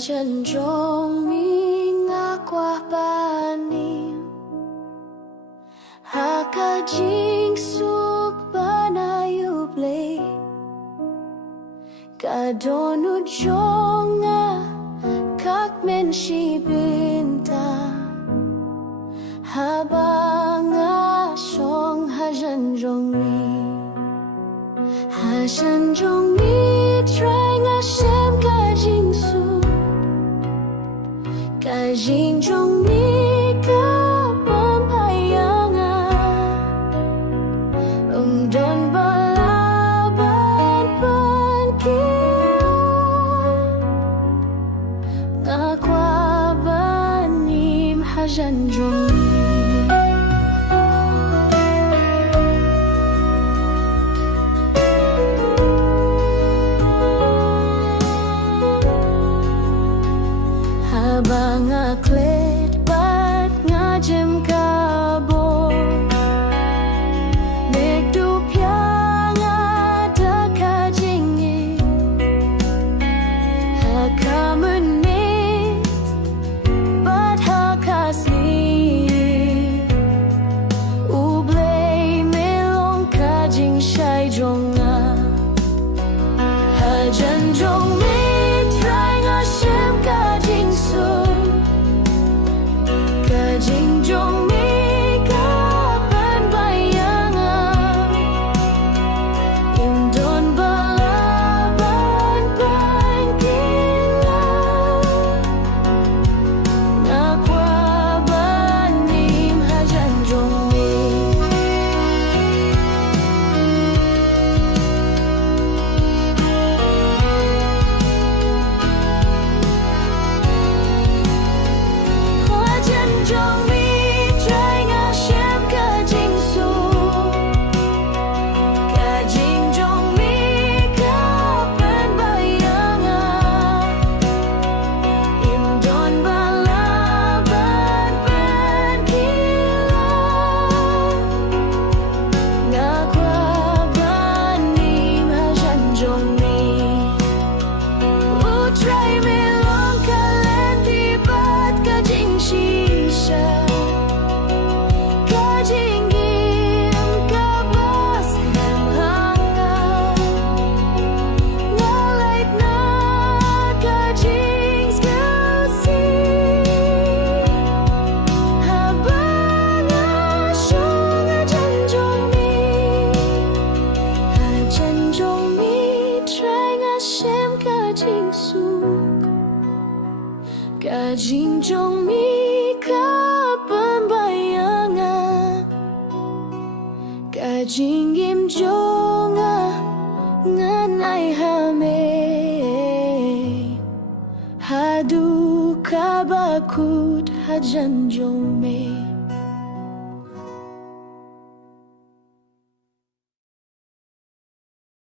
Hajan jong mi ngakwah bani Haka jing suk banayu play Kadonu jonga kak men shi binta Habanga song hajan jong mi Hajan jong mi try nga shem ka jing su Ka jing jong mi ka pampayanga Don balaban pan kila Ngakwa banim hajan jong mi Habang aklet bat ngajem kabor Negdupya ngada kajingi Haka menit bat hakasli Ublay melong kajing syai jonga Hajan jong mi try ngasem kajing su Kajing jong mi kapan bayangan Indon balaban pan kila Ngakwa banim hajan jong mi Hajan jong mi try ngasem kajing su Kajing jong mi kapan bayangan Indon balaban pan kila Ngakwa banim hajan jong mi Utray melong kalen tibat kajing shisha Kajing im kabas hem hangat Ngalait na kajing skausi Habang asyong hajan jong mi Hajan jong mi try ngasem kajing suk Kajing jong mi kapan bayangan Kajing im jonga nganai hame Hadu kabakut hajan jong mi